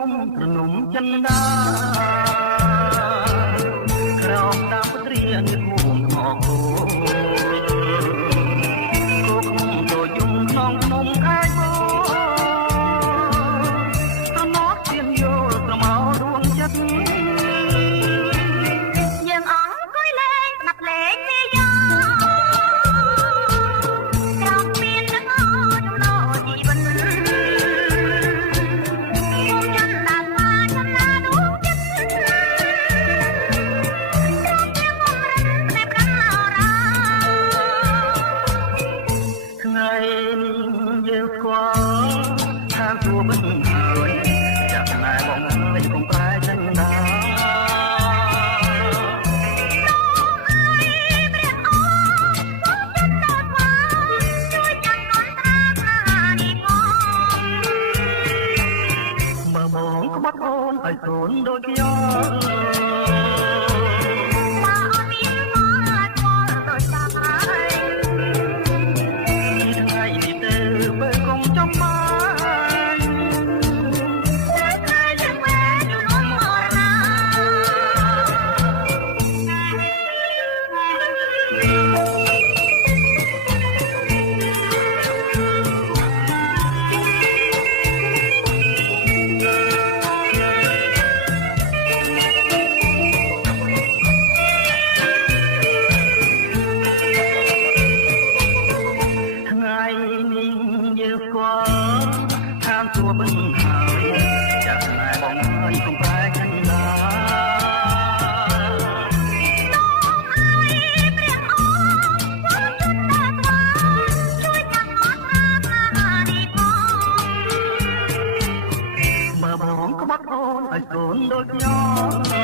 ខ្ញុំក្រនុំចិនដាក្រោមតាមពត្រានេះភូមិអកូគោខ្ញុំទៅយំក្នុងភ្នំខាយបងត្រណោះទៀនយល់ប្រមោដួងចិត្តយើងអង្គុយលេងស្ដាប់លេងនេះយោក្រោមមាននឹងអចំណោជីវិតថ្ងៃនេះយើងស្គាល់ថាទួមិនហើយចាក់ណែបងហើយកុំប្រែចិនដាមើលបងក្បត់អូនឲ្យកូនដូចខ្ញុំតាមទួមិនហើយចាក់ណែបងហើយកុំប្រែចិនដាមើលបងក្បត់អូនឲ្យកូនដូចខ្ញុំ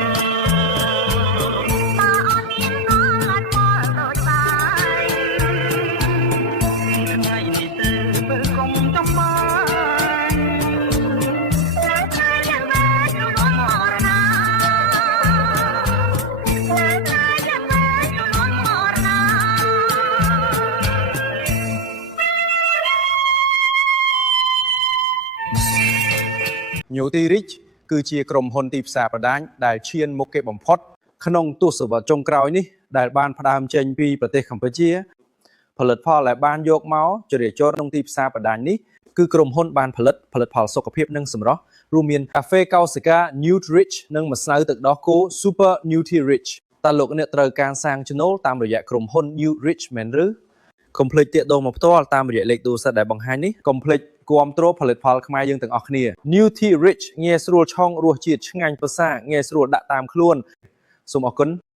Newty Rich គឺជាក្រុមហ៊ុនទីផ្សារប្រដាញដែលឈានមុខគេបំផុតក្នុងទសវត្សរ៍ចុងក្រោយនេះដែលបានផ្ដើមចេញពីប្រទេសកម្ពុជាផលិតផលដែលបានយកមកចរាចរក្នុងទីផ្សារប្រដាញនេះគឺក្រុមហ៊ុនបានផលិតផលសុខភាពនិងសម្រស់រួមមានកាហ្វេកោសិកា Newty Rich និងម្សៅទឹកដោះគោ Super Newty Rich តើលោកអ្នកត្រូវការសាងចំណូលតាមរយៈក្រុមហ៊ុន Newty Rich មែនឬកុំភ្លេចទាក់ទងមកផ្ទាល់តាមរយៈលេខទូរស័ព្ទដែលបង្ហាញនេះកុំភ្លេចគាំទ្រផលិតផលខ្មែរយើងទាំងអស់គ្នា Newty Rich ងាយស្រួលឆុងរសជាតិឆ្ងាញ់ប្រសើរងាយស្រួលដាក់តាមខ្លួនសូមអរគុណ